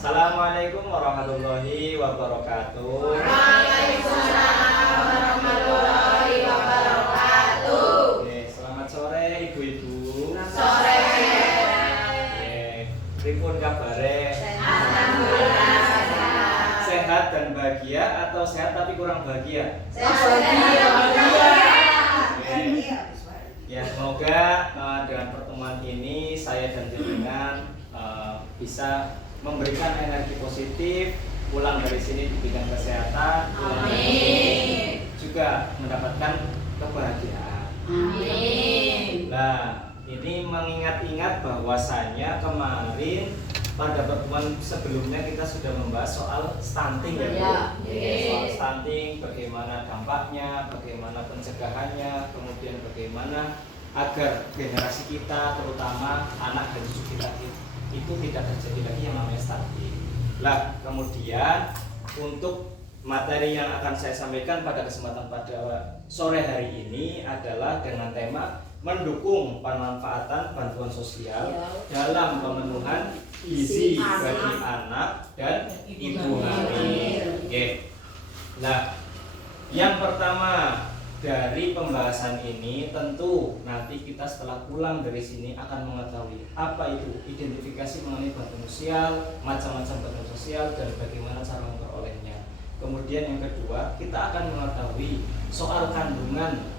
Assalamualaikum warahmatullahi wabarakatuh. Waalaikumsalam warahmatullahi wabarakatuh. Oke, selamat sore ibu-ibu. Sore. Oke, pripun kabare? Alhamdulillah sehat. Sehat dan bahagia atau sehat tapi kurang bahagia? Oke. Ya, semoga dengan pertemuan ini saya dan jenengan bisa memberikan energi positif, pulang dari sini di bidang kesehatan, pulang dari sini juga mendapatkan kebahagiaan. Amin. Nah, ini mengingat-ingat bahwasanya kemarin pada pertemuan sebelumnya kita sudah membahas soal stunting ya, Bu? Soal stunting, bagaimana dampaknya, bagaimana pencegahannya, kemudian bagaimana agar generasi kita, terutama anak dan cucu kita itu tidak terjadi lagi yang namanya stunting. Lah, kemudian untuk materi yang akan saya sampaikan pada kesempatan pada sore hari ini adalah dengan tema mendukung pemanfaatan bantuan sosial dalam pemenuhan gizi bagi anak dan ibu hamil. Oke. Nah, yang pertama dari pembahasan ini tentu nanti kita setelah pulang dari sini akan mengetahui apa itu identifikasi mengenai bantuan sosial, macam-macam bantuan sosial dan bagaimana cara memperolehnya. Kemudian yang kedua, kita akan mengetahui soal kandungan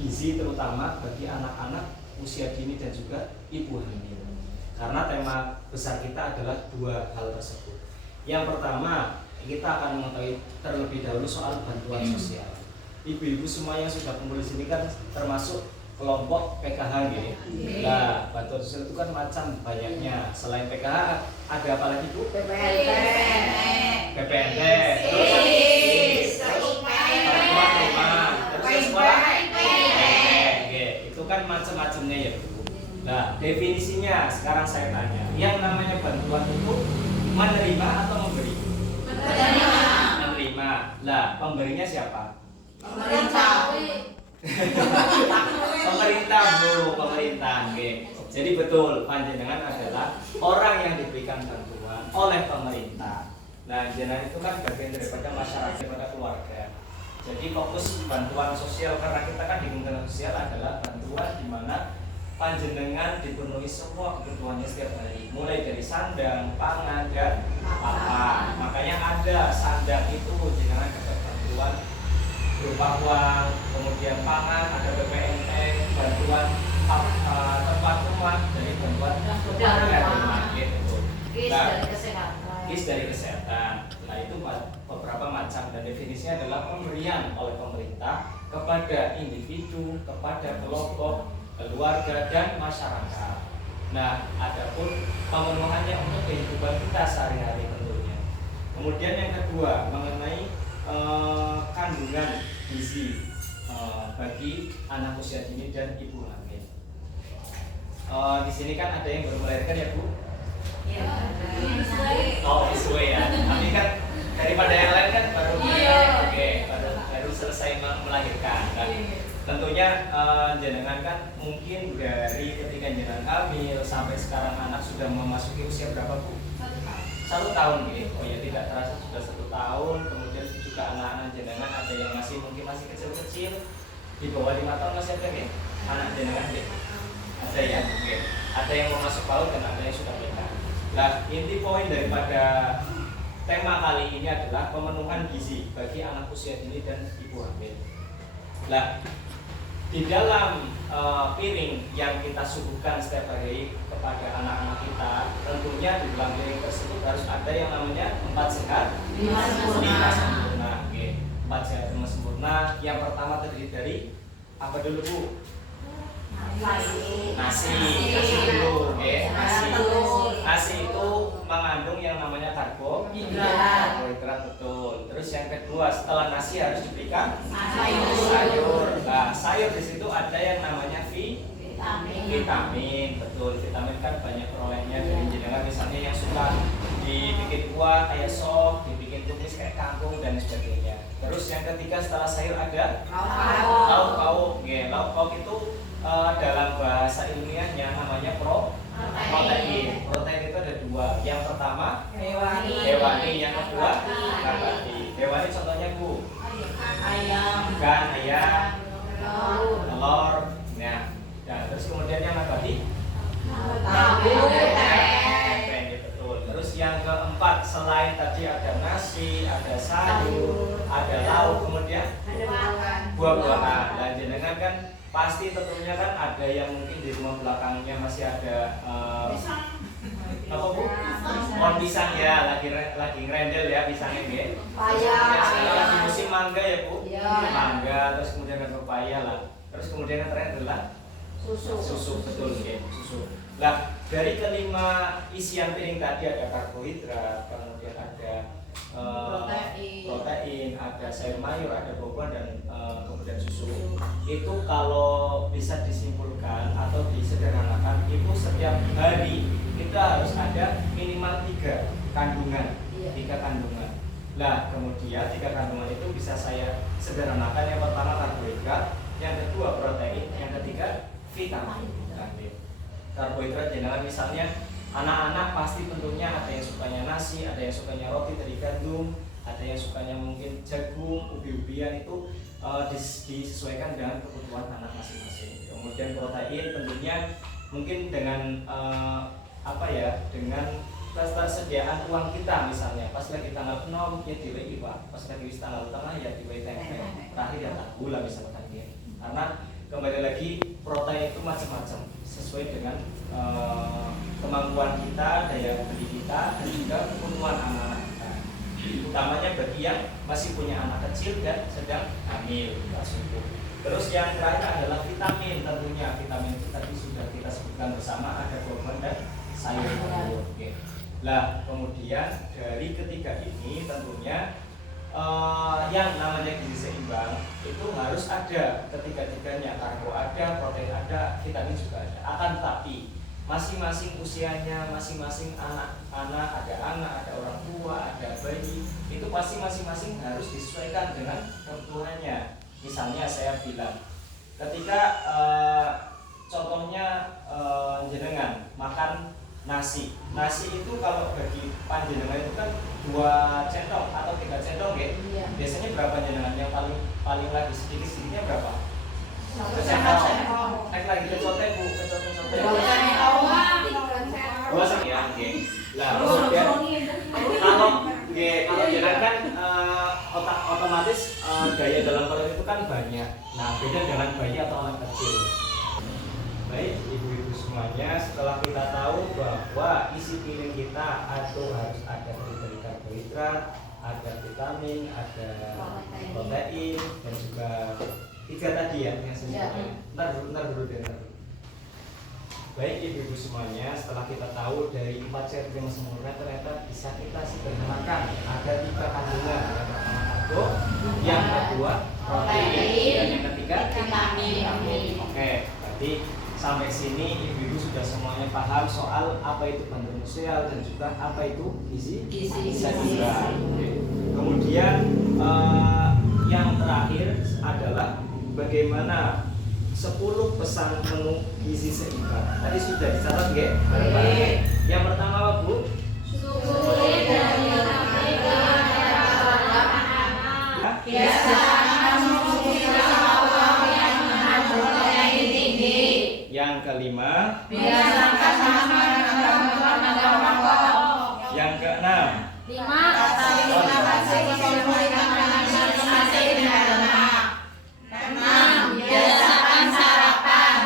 gizi terutama bagi anak-anak usia dini dan juga ibu hamil. Karena tema besar kita adalah dua hal tersebut. Yang pertama, kita akan mengetahui terlebih dahulu soal bantuan sosial. Ibu-ibu semua yang sudah kumpul di sini kan termasuk kelompok PKH gitu. Nah, bantuan sosial itu kan macam banyaknya. Selain PKH ada apa lagi, Bu? PPNT, terus bantuan rumah, terus sekolah. Oke, itu kan macam-macamnya ya, Bu. Nah, definisinya sekarang saya tanya. Yang namanya bantuan itu menerima atau memberi? Menerima. Lah, pemberinya siapa? Pemerintah. Pemerintah, Bu, pemerintah. Oke. Jadi betul, panjenengan adalah orang yang diberikan bantuan oleh pemerintah. Nah, jenengan itu kan bagian daripada masyarakat, daripada keluarga. Jadi fokus bantuan sosial karena kita kan di Kementerian Sosial adalah bantuan di mana panjenengan dipenuhi semua kebutuhannya setiap hari, mulai dari sandang, pangan, dan papan. Makanya ada sandang itu jenengan dapat bantuan berupa uang, kemudian pangan, ada BPNT, bantuan tempat rumah, dari bantuan rumah gitu. Nah, KIS dari kesehatan. Nah, itu beberapa macam dan definisinya adalah pemberian oleh pemerintah kepada individu, kepada kelompok, keluarga dan masyarakat. Nah, adapun pemenuhannya untuk kehidupan kita sehari-hari tentunya. Kemudian yang kedua mengenai kandungan gizi bagi anak usia dini dan ibu hamil. Di sini kan ada yang baru melahirkan ya, Bu? Iya. Oh, sesuai ya. Tapi kan daripada yang lain kan baru baru selesai melahirkan. Nah, tentunya jenengan kan mungkin dari ketika jenengan hamil sampai sekarang anak sudah memasuki usia berapa, Bu? 1 tahun gitu. Oh ya, tidak terasa sudah 1 tahun. Kemudian juga anak-anak jenengan ada yang mungkin masih kecil-kecil, di bawah 5 tahun masih ada ya? Anak jenengan ya? Ada ya? Oke. Ada yang mau masuk PAUD dan ada yang sudah PK. Nah, inti poin daripada tema kali ini adalah pemenuhan gizi bagi anak usia dini dan ibu hamil. Nah, di dalam piring yang kita suguhkan setiap hari kepada anak-anak kita, tentunya di dalam piring tersebut harus ada yang namanya 4 sehat 5 sempurna. Oke, 4 sehat 5 sempurna. Yang pertama terdiri dari apa dulu, Bu? Nasi dulu, nasi itu mengandung yang namanya karbohidrat, betul. Terus yang kedua, setelah nasi harus diberikan sayur. Nah, sayur di situ ada yang namanya vitamin, betul. Vitamin kan banyak perolehnya dari jenengan, misalnya yang suka dibikin kuah kayak sop, dibikin tumis kayak kangkung dan sebagainya. Terus yang ketiga setelah sayur ada lauk pauk. Lauk pauk itu dalam bahasa ilmiahnya namanya protein. Protein itu ada 2, dua. Yang pertama Hewani. hewani, yang kedua nabati. Hewani contohnya Bu, Ayam. ikan, ayam, Telur. telur. Nah, terus kemudian yang nabati Tahu. tempe, betul. Terus yang keempat, selain tadi ada nasi, ada sayur, ada lauk, kemudian buah-buahan. Dan jenengan kan pasti tentunya kan ada yang mungkin di rumah belakangnya masih ada apa Bu? Pohon pisang ya, lagi ngerendel ya pisangnya ya. Paya. Sekarang lagi musim mangga ya Bu. Iya. Mangga, terus kemudian ada pepaya lah. Terus kemudian yang terakhir adalah susu, betul ya, susu. Nah, dari kelima isian piring tadi ada karbohidrat, kemudian ada protein, ada sayur mayur, ada buah dan kemudian susu. Itu kalau bisa disimpulkan atau disederhanakan, itu setiap hari kita harus ada minimal 3 kandungan. Iya. 3 kandungan. Nah, kemudian 3 kandungan itu bisa saya sederhanakan. Yang pertama karbohidrat, yang kedua protein, yang ketiga vitamin. Nah, karbohidrat jenengan misalnya anak-anak pasti tentunya ada yang sukanya nasi, ada yang sukanya roti dari gandum, ada yang sukanya mungkin jagung, ubi-ubian, itu disesuaikan dengan kebutuhan anak masing-masing. Kemudian protein tentunya mungkin dengan dengan ketersediaan uang kita, misalnya pas lagi tanggal 6 ya diwai Pak, pas lagi tanggal tengah ya diwai tempe, terakhir ya tak gula misalkan ya. Karena kembali lagi protein itu macam-macam sesuai dengan kemampuan kita, daya beli kita, dan juga kebutuhan anak-anak kita. Utamanya bagi yang masih punya anak kecil dan sedang hamil, asuh. Terus yang terakhir adalah vitamin, tentunya vitamin itu tadi sudah kita sebutkan bersama, ada buah dan sayur. Oke. Nah, kemudian dari ketiga ini tentunya yang namanya gizi seimbang itu harus ada ketiga-tiganya, karbo ada, protein ada, vitamin juga ada. Akan tetapi masing-masing usianya, masing-masing anak-anak, ada orang tua, ada bayi, itu pasti masing-masing harus disesuaikan dengan kebutuhannya. Misalnya saya bilang, ketika contohnya jenengan makan nasi itu kalau bagi panjenengan itu kan 2 sendok atau 3 sendok ya. Iya. Biasanya berapa jenengan? Yang paling lagi sedikit-sedikitnya berapa? Naik lagi ke cote Bu, ke cote. 2 sama ya, oke. Lah, kemudian kalau jenengan kan otomatis gaya dalam perut itu kan banyak. Nah, beda dengan bayi atau anak kecil. Baik, ibu-ibu semuanya, setelah kita tahu bahwa isi piring kita harus ada dari karbohidrat, ada vitamin, ada protein, dan juga 3 tadi ya yang saya sebutkan. Ntar dulu. Baik, ibu-ibu semuanya, setelah kita tahu dari 4 ciri yang sempurna, ternyata bisa kita sederhanakan. Ada 3 kandungan, yang pertama karbo, yang kedua protein, dan yang ketiga vitamin. Oke, berarti sampai sini ibu-ibu sudah semuanya paham soal apa itu bantuan sosial dan juga apa itu gizi seimbang. Kemudian yang terakhir adalah bagaimana 10 pesan menu gizi seimbang. Tadi sudah dicatat nggih? Yang pertama apa Bu? Yang kelima, yang keenam, Biasakan sarapan.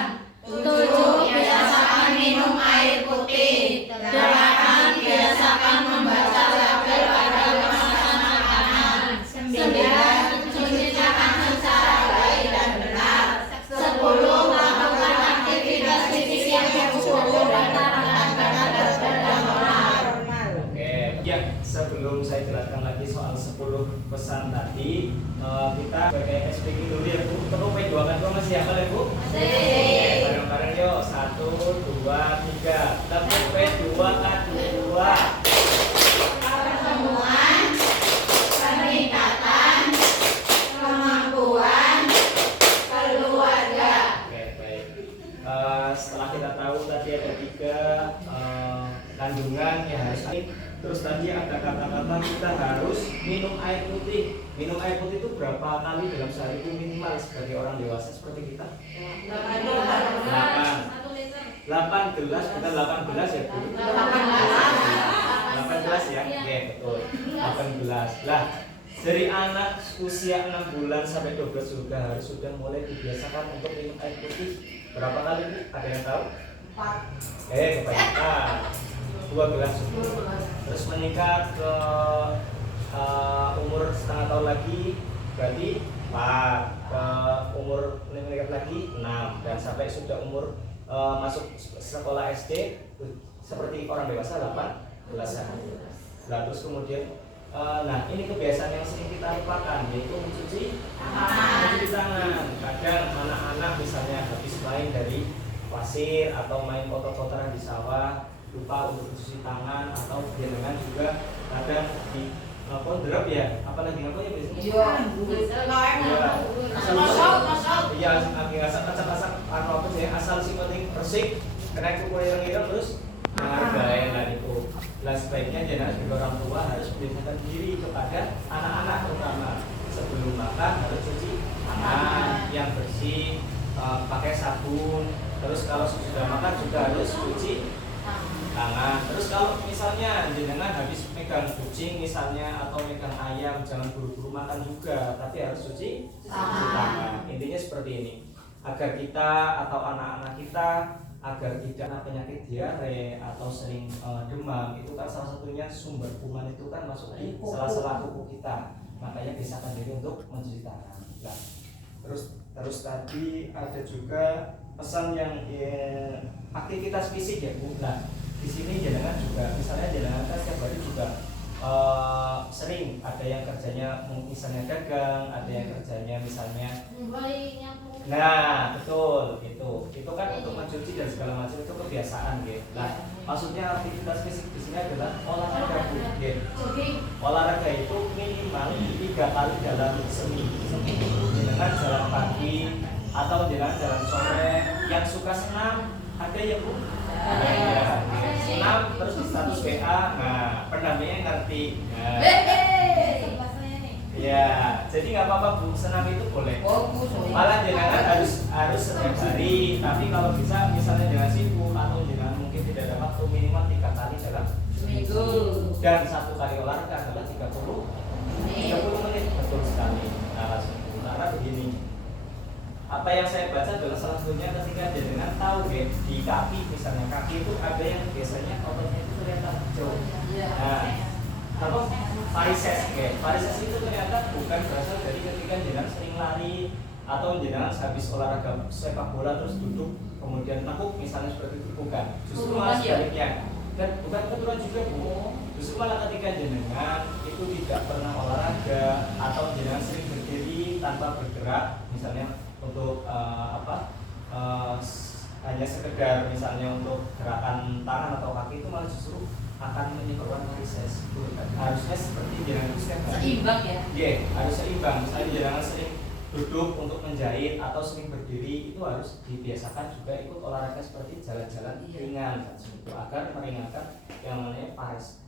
7. Biasakan minum air putih. 8. Biasakan membaca label pada kemasan makanan. 9. Cuci tangan secara baik dan benar. 10. Melakukan aktivitas fisik yang terukur dan benar-benar normal. Oke, ya sebelum saya jelaskan lagi soal 10 pesan tadi, kita pakai SPG dulu ya Bu. Perlu P2 kan masih hafal ya Bu? Masih. Bareng-bareng yuk, 1, 2, 3. Tepuk P2 K2. Pertemuan, peningkatan, kemampuan, keluarga. Oke, baik. Setelah kita tahu tadi ada 3 kandungan yang harus tadi ada kata-kata kita harus minum air putih. Minum air putih itu berapa kali dalam sehari itu minimal sebagai orang dewasa seperti kita? 8 gelas, bukan 18 ya Bu? 18 ya? Oke, betul. 18. Lah, dari anak usia 6 bulan sampai 12 juga harus sudah mulai dibiasakan untuk minum air putih. Berapa kali Bu? Ada yang tahu? 4. Kebanyakan. 2 gelas cukup. Terus meningkat ke umur setengah tahun lagi berarti 4. Ke umur meningkat lagi 6. Dan sampai sudah umur masuk sekolah SD seperti orang dewasa 18-an. Nah, terus kemudian nah ini kebiasaan yang sering kita lupakan, yaitu mencuci tangan. Kadang anak-anak misalnya habis main dari pasir atau main kotor-kotoran di sawah lupa untuk mencuci tangan, atau dengan juga kadang di drop ya, apalagi apa ya biasanya? Iya, lagi asak-asak apa sih? Asal si penting bersih, kena kuku yang hilang terus hargain lah itu. Lah sebaiknya jangan sebagai orang tua harus membiasakan diri kepada anak-anak terutama sebelum makan harus cuci tangan yang bersih, pakai sabun. Terus kalau sudah makan juga harus cuci tangan. Terus kalau misalnya jenengan habis megang kucing misalnya atau megang ayam, jangan buru-buru makan juga, tapi harus cuci tangan. Intinya seperti ini, agar kita atau anak-anak kita agar tidak kena penyakit diare atau sering demam. Itu kan salah satunya sumber kuman itu kan masuk di sela-sela kuku kita. Makanya biasakan diri untuk mencuci tangan. Nah, terus tadi ada juga pesan yang aktivitas fisik ya Bu. Nah, di sini jangan juga misalnya jangan setiap hari juga sering ada yang kerjanya misalnya dagang, ada yang kerjanya misalnya nah betul itu kan untuk mencuci dan segala macam itu kebiasaan gitu. Nah maksudnya aktivitas fisik di sini adalah olahraga gitu. Olahraga itu minimal 3 kali dalam seminggu dengan jalan pagi atau jalan sore. Yang suka senam ada ya Bu? Ya, senam terus di status WA. Nah pendampingnya ngerti. Nah, ya, jadi nggak apa-apa Bu, senam itu boleh. Malah jangan harus setiap hari, tapi kalau bisa misalnya jangan sibuk atau jangan mungkin tidak ada waktu minimal 3 kali dalam seminggu. Dan 1 kali olahraga adalah 30 menit, betul sekali. Nah, karena begini, apa yang saya baca adalah salah satunya ketika jenengan tahu ya, di kaki misalnya kaki itu ada yang biasanya ototnya itu ternyata hijau. Nah, apa? Varises ya. Varises itu ternyata bukan berasal dari ketika jenengan sering lari atau jenengan habis olahraga sepak bola terus duduk kemudian nekuk misalnya seperti itu, bukan. Justru malah sebaliknya. Dan bukan keturunan juga Bu. Justru malah ketika jenengan itu tidak pernah olahraga atau jenengan sering berdiri tanpa bergerak misalnya untuk hanya sekedar misalnya untuk gerakan tangan atau kaki, itu malah justru akan menyebabkan varises. Harusnya seperti jangan seimbang ya. Iya, harus seimbang. Misalnya jangan sering duduk untuk menjahit atau sering berdiri, itu harus dibiasakan juga ikut olahraga seperti jalan-jalan ringan itu agar meringankan yang namanya varises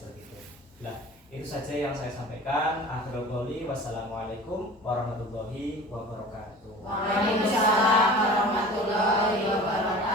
seperti itu. Nah, itu saja yang saya sampaikan. Akhirul qouli, wassalamualaikum warahmatullahi wabarakatuh. Waalaikumsalam warahmatullahi wabarakatuh.